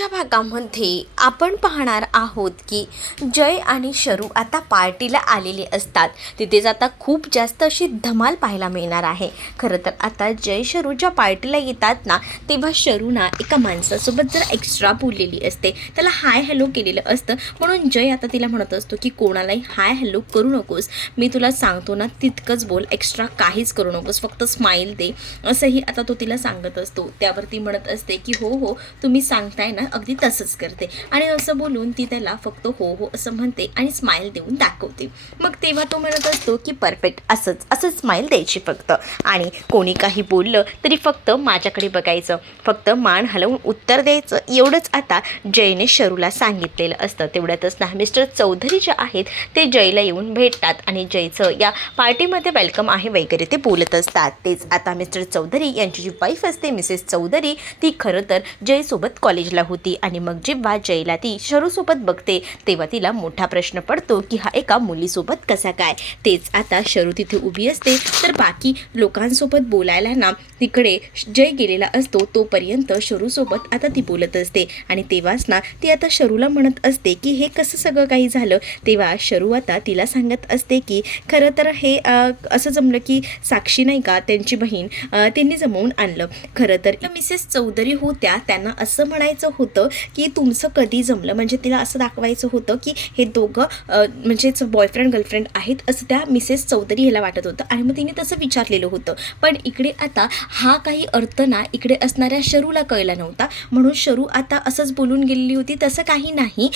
आजच्या भागामध्ये आपण पाहणार आहोत की जय आणि शरू आता पार्टीला आलेले असतात. तिथेच आता खूप जास्त अशी धमाल पाहायला मिळणार आहे. खरं तर आता जय शरू ज्या पार्टीला येतात ना, तेव्हा शरू ना एका माणसासोबत जर एक्स्ट्रा बोललेली असते, त्याला हाय हॅलो केलेलं असतं. म्हणून जय आता तिला म्हणत असतो की कोणालाही हाय हॅलो करू नकोस, मी तुला सांगतो ना तितकंच बोल, एक्स्ट्रा काहीच करू नकोस, फक्त स्माईल दे, असंही आता तो तिला सांगत असतो. त्यावरती म्हणत असते की हो हो तुम्ही सांगताय ना अगदी तसंच करते. आणि असं बोलून ती त्याला फक्त हो हो असं म्हणते आणि स्माईल देऊन दाखवते. मग तेव्हा तो म्हणत असतो की परफेक्ट, असंच स्माईल द्यायची फक्त, आणि कोणी काही बोललं तरी फक्त माझ्याकडे बघायचं, फक्त मान हलवून उत्तर द्यायचं, एवढंच आता जयने शरूला सांगितलेलं असतं. तेवढ्यातच ना मिस्टर चौधरी जे आहेत ते जयला येऊन भेटतात आणि जयचं या पार्टीमध्ये वेलकम आहे वगैरे ते बोलत असतात. तेच आता मिस्टर चौधरी यांची जी वाईफ असते मिसेस चौधरी, ती खरं तर जयसोबत कॉलेजला होती. आणि मग जेव्हा जयला ती शरूसोबत बघते तेव्हा तिला मोठा प्रश्न पडतो की हा एका मुलीसोबत कसा काय. तेच आता शरू तिथे उभी असते, तर बाकी लोकांसोबत बोलायला ना तिकडे जय गेलेला असतो. तोपर्यंत शरूसोबत आता ती बोलत असते आणि तेव्हाच ना ती आता शरूला म्हणत असते की हे कसं सगळं काही झालं. तेव्हा शरू आता तिला सांगत असते की खरं तर हे असं जमलं की साक्षी नाही का त्यांची बहीण, त्यांनी जमवून आणलं. खरं तर मिसेस चौधरी होत्या, त्यांना असं म्हणायचं होतं की तुमचं कधी जमलं, म्हणजे तिला असं दाखवायचं होतं की हे दोघं म्हणजेच बॉयफ्रेंड गर्लफ्रेंड आहेत असं त्या मिसेस चौधरी ह्याला वाटत होतं. आणि मग तिने तसं विचारलेलं होतं. पण इकडे आता हा काही अर्थ ना इकडे असणाऱ्या शरूला कळला नव्हता. म्हणून शरू आता असंच बोलून गेलेली होती, तसं काही नाही,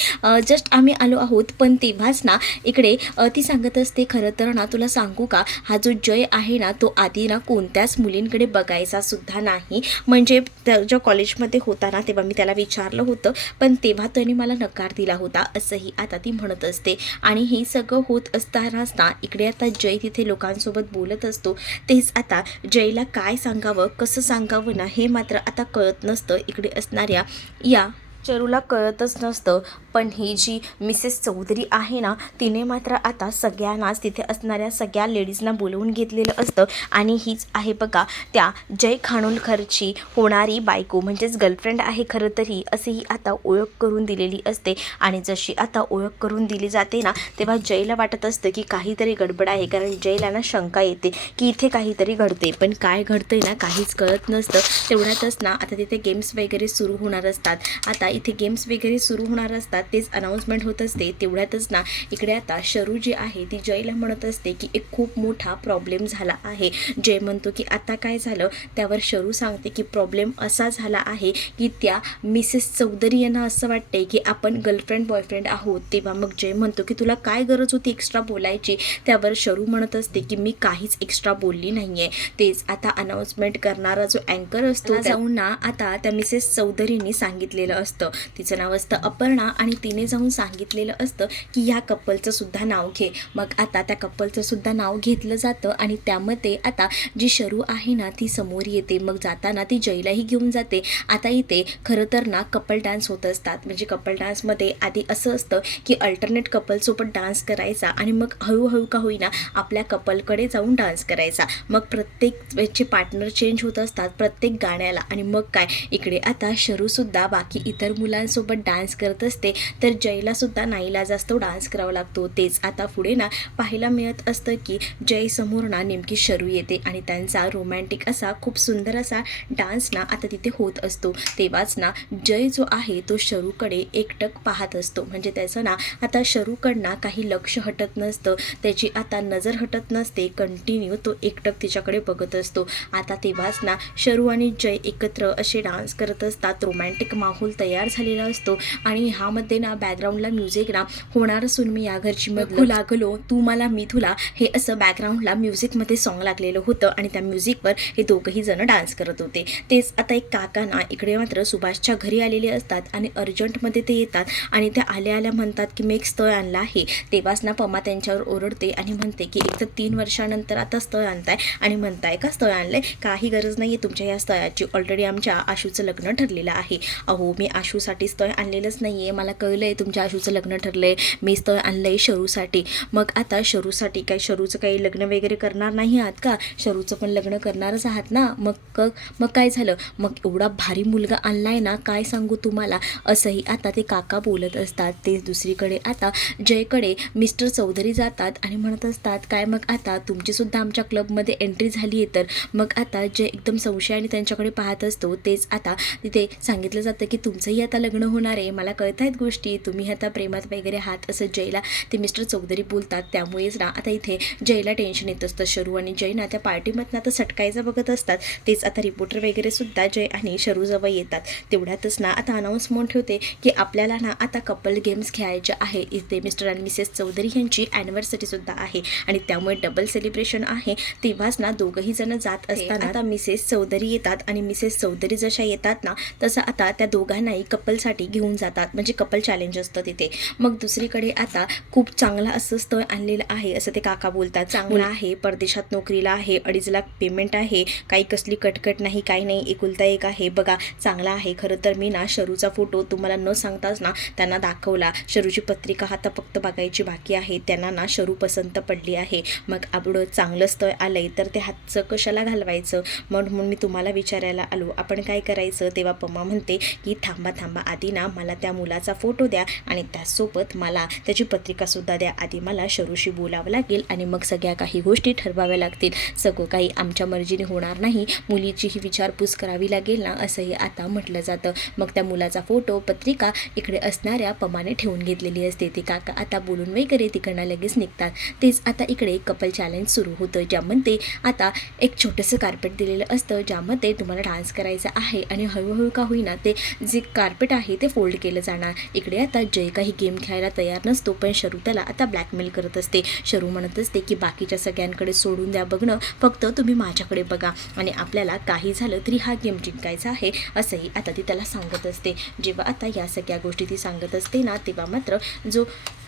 जस्ट आम्ही आलो आहोत. पण तेव्हाच ना इकडे ती सांगत असते खरं तर ना तुला सांगू का, हा जो जय आहे ना तो आधी ना कोणत्याच मुलींकडे बघायचा सुद्धा नाही. म्हणजे ज्या कॉलेजमध्ये होता ना तेव्हा मी त्याला विचारलं होतं, पण तेव्हा त्याने मला नकार दिला होता, असंही आता ती म्हणत असते. आणि हे सगळं होत असतानाच ना इकडे आता जय तिथे लोकांसोबत बोलत असतो. तेच आता जयला काय सांगावं कसं सांगावं ना हे मात्र आता कळत नसतं. इकडे असणाऱ्या या शरूला कळतच नसतं. पण ही जी मिसेस चौधरी आहे ना तिने मात्र आता सगळ्यांनाच तिथे असणाऱ्या सगळ्या लेडीजना बोलवून घेतलेलं असतं. आणि हीच आहे बघा त्या जय खानोलकरची होणारी बायको, म्हणजेच गर्लफ्रेंड आहे खरं तरी, असेही आता ओळख करून दिलेली असते. आणि जशी आता ओळख करून दिली जाते ना तेव्हा जयला वाटत असतं की काहीतरी गडबड आहे, कारण जयला ना शंका येते की इथे काहीतरी घडते. पण काय घडतंय ना काहीच कळत नसतं. तेवढ्यातच ना आता तिथे गेम्स वगैरे सुरू होणार असतात. आता इथे गेम्स वगैरे सुरू होणार असतात, तेच अनाऊन्समेंट होत असते. तेवढ्यातच ना इकडे आता शरू जी आहे ती जयला म्हणत असते की एक खूप मोठा प्रॉब्लेम झाला आहे. जय म्हणतो की आता काय झालं. त्यावर शरू सांगते की प्रॉब्लेम असा झाला आहे की त्या मिसेस चौधरी यांना असं वाटते की आपण गर्लफ्रेंड बॉयफ्रेंड आहोत. तेव्हा मग जय म्हणतो की तुला काय गरज होती एक्स्ट्रा बोलायची. त्यावर शरू म्हणत असते की मी काहीच एक्स्ट्रा बोलली नाही आहे. तेच आता अनाऊन्समेंट करणारा जो अँकर असतो जाऊन ना आता त्या मिसेस चौधरींनी सांगितलेलं असतं. तिचं नाव असतं अपर्णा आणि तिने जाऊन सांगितलेलं असतं की ह्या कपलचं सुद्धा नाव घे. मग आता त्या कपलचं सुद्धा नाव घेतलं जातं. आणि त्यामध्ये आता जी शरू आहे ना ती समोर येते. मग जाताना ती जयलाही घेऊन जाते. आता इथे खरं तर ना कपल डान्स होत असतात. म्हणजे कपल डान्समध्ये आधी असं असतं की अल्टरनेट कपलसोबत डान्स करायचा आणि मग हळूहळू का होईना आपल्या कपलकडे जाऊन डान्स करायचा. मग प्रत्येक वेळचे पार्टनर चेंज होत असतात प्रत्येक गाण्याला. आणि मग काय इकडे आता शरूसुद्धा बाकी इतर मुलांसोबत डान्स करत असते, तर जयलासुद्धा नाईलाजास्त डान्स करावा लागतो. तेच आता पुढे ना पाहायला मिळत असतं की जय समोर ना नेमकी शरू येते आणि त्यांचा रोमॅन्टिक असा खूप सुंदर असा डान्स ना आता तिथे होत असतो. तेव्हाच ना जय जो आहे तो शरूकडे एकटक पाहत असतो. म्हणजे त्याचं ना आता शरूकडनं काही लक्ष हटत नसतं, त्याची आता नजर हटत नसते, कंटिन्यू तो एकटक तिच्याकडे बघत असतो. आता तेव्हाच ना शरू आणि जय एकत्र असे डान्स करत असतात. रोमॅन्टिक माहोल तयार झालेला असतो. आणि ह्यामध्ये ना बॅकग्राऊंडला म्युझिक ना होणार असून मी या घरची मधलं लागलो तू मला मी तुला, हे असं बॅकग्राऊंडला म्युझिकमध्ये सॉन्ग लागलेलं होतं. आणि त्या म्युझिकवर हे दोघंही जण डान्स करत होते. तेच आता एक काका ना इकडे मात्र सुभाषच्या घरी आलेले असतात आणि अर्जंटमध्ये ते येतात. आणि त्या आल्या आल्या म्हणतात की मी एक स्थळ आणलं आहे. तेव्हाच ना पमा त्यांच्यावर ओरडते आणि म्हणते की एक तर 3 वर्षानंतर आता स्थळ आणताय आणि म्हणताय का स्थळ आणलंय, काही गरज नाही आहे तुमच्या या स्थळाची, ऑलरेडी आमच्या आशूचं लग्न ठरलेलं आहे. अहो मी आशूसाठी स्थळ आणलेलंच नाही आहे, मला कळलं आहे तुमच्या आशूचं लग्न ठरलं आहे, मी स्थळ आणलं आहे शरूसाठी. मग आता शरूसाठी काय शरूचं काही लग्न वगैरे करणार नाही आहात का? शरूचं पण लग्न करणारच आहात ना? मग काय झालं? मग एवढा भारी मुलगा आणला आहे ना, काय सांगू तुम्हाला. असंही आता ते काका बोलत असतात. ते दुसरीकडे आता जयकडे मिस्टर चौधरी जातात आणि म्हणत असतात, काय मग आता तुमचीसुद्धा आमच्या क्लबमध्ये एंट्री झाली आहे. तर मग आता जय एकदम संशयाने त्यांच्याकडे पाहत असतो. तेच आता तिथे सांगितलं जातं की तुमचंही आता लग्न होणार आहे, मला कळत आहेत गोष्टी, तुम्ही आता प्रेमात वगैरे आहात, असं जयला ते मिस्टर चौधरी बोलतात. त्यामुळेच ना आता इथे जयला टेन्शन येत असतं. शरू आणि जय ना त्या पार्टीमधनं आता सटकायचं बघत असतात. तेच आता रिपोर्टर वगैरे सुद्धा जय आणि शरूजवळ येतात. तेवढ्यातच ना आता अनाऊन्समेंट होते की आपल्याला ना आता कपल गेम्स खेळायचे आहे. इथे मिस्टर आणि मिसेस चौधरी यांची ॲनिव्हर्सरीसुद्धा आहे आणि त्यामुळे डबल सेलिब्रेशन आहे. तेव्हाच ना दोघंही जण जात असताना आता मिसेस चौधरी येतात आणि मिसेस चौधरी जशा येतात ना तसं आता त्या दोघांनाही कपलसाठी घेऊन जातात. म्हणजे कपल चॅलेंज असतं तिथे. मग दुसरीकडे आता खूप चांगला असं स्थळ आणलेलं आहे असं ते काका बोलतात. चांगलं आहे, परदेशात नोकरीला आहे, 2.5 लाख पेमेंट आहे, काही कसली कटकट नाही, काही नाही, एकुलता एक आहे, बघा चांगला आहे. खरं तर मी ना शरूचा फोटो तुम्हाला न सांगताच ना त्यांना दाखवला. शरूची पत्रिका आता फक्त बघायची बाकी आहे. त्यांना ना शरू पसंत पडली आहे. मग आपलं चांगलं स्थळ आलंय तर ते हातचं कशाला घालवायचं, म्हणून मी तुम्हाला विचारायला आलो, आपण काय करायचं. तेव्हा पम्मा म्हणते की थांबा आधी ना मला त्या मुलाचा फोटो द्या आणि त्यासोबत मला त्याची पत्रिकासुद्धा द्या. आधी मला शरूशी बोलावं लागेल आणि मग सगळ्या काही गोष्टी ठरवाव्या लागतील. सगळं काही आमच्या मर्जीने होणार नाही, मुलीचीही विचारपूस करावी लागेल ना, असंही आता म्हटलं जातं. मग त्या मुलाचा फोटो पत्रिका इकडे असणाऱ्या पमाने ठेवून घेतलेली असते. ते काका आता बोलून वगैरे तिकडनं लगेच निघतात. तेच आता इकडे कपल चॅलेंज सुरू होतं, ज्यामध्ये आता एक छोटंसं कार्पेट दिलेलं असतं, ज्यामध्ये तुम्हाला डान्स करायचा आहे आणि हळूहळू का होईना ते जे कार्पेट आहे ते फोल्ड केलं जाणार. इकडे आता जय काही गेम खेळायला तयार नसतो, पण शरू त्याला आता ब्लॅकमेल करत असते. शरू म्हणत असते की बाकीच्या सगळ्यांकडे सोडून द्या बघणं, फक्त तुम्ही माझ्याकडे बघा आणि आपल्याला काही झालं तरी हा गेम जिंकायचा आहे, असंही आता ती त्याला सांगत असते. जेव्हा आता या सगळ्या गोष्टी ती सांगत असते ना, तेव्हा मात्र जो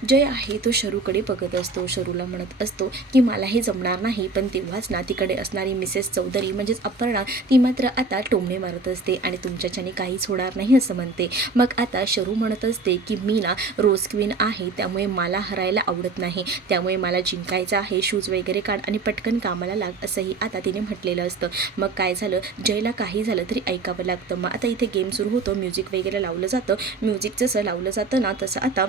जय आहे तो शरूकडे बघत असतो. शरूला म्हणत असतो की मला हे जमणार नाही. पण तेव्हाच ना तिकडे असणारी मिसेस चौधरी म्हणजेच अपर्णा ती मात्र आता टोमणे मारत असते आणि तुमच्याच्याने काहीच होणार नाही असं म्हणते. मग आता शरू म्हणत असते की मी ना रोज क्वीन आहे, त्यामुळे मला हरायला आवडत नाही, त्यामुळे मला जिंकायचं आहे, शूज वगैरे काढ आणि पटकन कामाला लाग, असंही आता तिने म्हटलेलं असतं. मग काय झालं, जयला काही झालं तरी ऐकावं लागतं. मग आता इथे गेम सुरू होतो, म्युझिक वगैरे लावलं जातं. म्युझिक जसं लावलं जातं ना तसं आता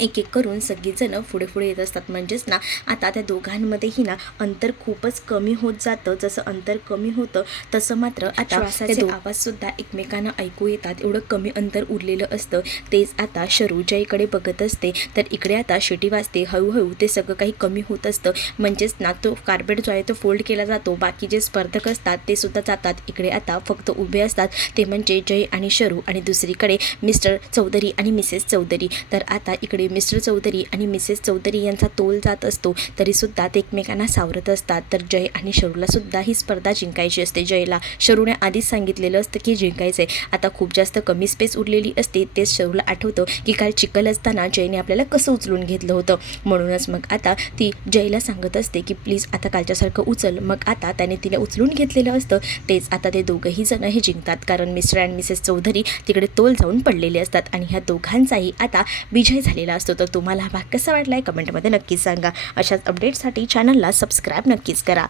एक करून सगळीजणं पुढे येत असतात. म्हणजेच ना आता त्या दोघांमध्येही ना अंतर खूपच कमी होत जातं. जसं अंतर कमी होतं तसं मात्र आता श्वासाचे आवाजसुद्धा एकमेकांना ऐकू येतात. एवढं कमी अंतर उरलेलं असतं. तेच आता शरू जयकडे बघत असते, तर इकडे आता शिटी वाजते. हळूहळू ते सगळं काही कमी होत असतं. म्हणजेच ना तो कार्पेट जो आहे तो फोल्ड केला जातो. बाकी जे स्पर्धक असतात ते सुद्धा जातात. इकडे आता फक्त उभे असतात ते म्हणजे जय आणि शरू आणि दुसरीकडे मिस्टर चौधरी आणि मिसेस चौधरी. तर आता इकडे मिस्टर चौधरी आणि मिसेस चौधरी यांचा तोल जात असतो, तरीसुद्धा ते एकमेकांना सावरत असतात. तर जय आणि शरूला सुद्धा ही स्पर्धा जिंकायची असते. जयला शरूने आधीच सांगितलेलं असतं की जिंकायचं आहे. आता खूप जास्त कमी स्पेस उरलेली असते. तेच शरूला आठवतं की काल चिखल असताना जयने आपल्याला कसं उचलून घेतलं होतं. म्हणूनच मग आता ती जयला सांगत असते की प्लीज आता कालच्यासारखं उचल. मग आता त्याने तिला उचलून घेतलेलं असतं. तेच आता ते दोघंही जण हे जिंकतात, कारण मिस्टर आणि मिसेस चौधरी तिकडे तोल जाऊन पडलेले असतात आणि ह्या दोघांचाही आता विजय झालेला असतो. तर तुम्हाला हा भाग कसा वाटला आहे कमेंटमध्ये नक्कीच सांगा. अशाच अपडेट्ससाठी चॅनलला सबस्क्राईब नक्कीच करा.